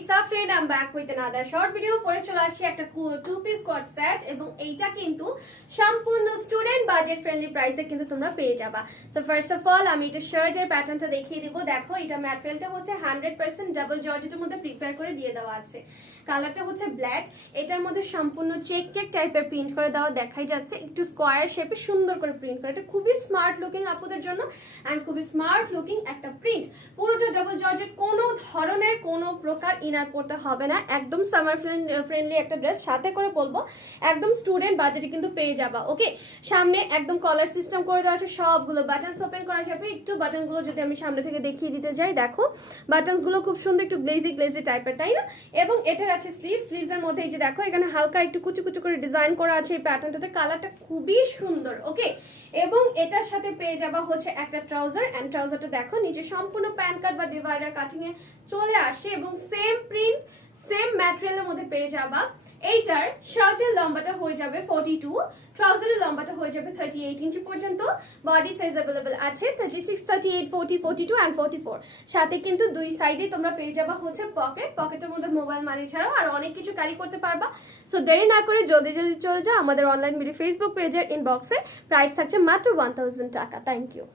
সম্পূর্ণ প্রিপেয়ার করে দিয়ে দেওয়া আছে। কালারটা হচ্ছে ব্ল্যাক এটার মধ্যে সম্পূর্ণ চেক চেক টাইপের প্রিন্ট করে দেওয়া দেখাই যাচ্ছে। একটু স্কোয়ার শেপে সুন্দর করে প্রিন্ট করে। এটা খুবই স্মার্ট লুকিং আপুদের জন্য খুবই স্মার্ট লুকিং একটা প্রিন্ট পুরোটা ডাবল জর্জেট কোনো কোনো প্রকার ইনার পড়তে হবে না। একদম সামার ফ্রেন্ডলি একটা ড্রেস সাথে করে বলব, একদম স্টুডেন্ট বাজেটে কিন্তু পেয়ে যাবা ওকে সামনে একদম কলার সিস্টেম করে দেওয়া আছে, সবগুলো বাটনস ওপেন করা যাবে একটু বাটনগুলো যদি আমি সামনে থেকে দেখিয়ে দিতে যাই, দেখো বাটনসগুলো খুব সুন্দর একটু গ্লেজি গ্লেজি টাইপের তাই না? এবং এটার আছে স্লিভ স্লিভসের মধ্যে এই যে দেখো, এখানে হালকা একটু কুচু কুচু করে ডিজাইন করা আছে এই প্যাটার্নটাতে কালারটা খুবই সুন্দর ওকে এবং এটার সাথে পেয়ে যাবা হচ্ছে একটা ট্রাউজার অ্যান্ড ট্রাউজারটা দেখো, নিচে সম্পূর্ণ প্যান কাট বা ডিভাইডার কাটিংয়ে চলে আসে এবং সেম প্রিন্ট সেম ম্যাটেরিয়ালের মধ্যে পেয়ে যাবা। এইটার শার্টের লম্বাটা হয়ে যাবে ফোর্টি টু ট্রাউজারের লম্বাটা হয়ে যাবে থার্টি এইট ইঞ্চি পর্যন্ত। বডি সাইজ অ্যাভেলেবল আছে thirty six thirty eight forty forty two and forty four সাথে কিন্তু দুই সাইডে তোমরা পেয়ে যাবা হচ্ছে পকেট পকেটের মধ্যে মোবাইল মানি ছাড়াও আর অনেক কিছু ক্যারি করতে পারবা। সো দেরি না করে জলদি জলদি চলে যাও আমাদের অনলাইন মিডিয়া ফেসবুক পেজের ইনবক্সে প্রাইস থাকছে মাত্র ওয়ান থাউজেন্ড টাকা। Thank you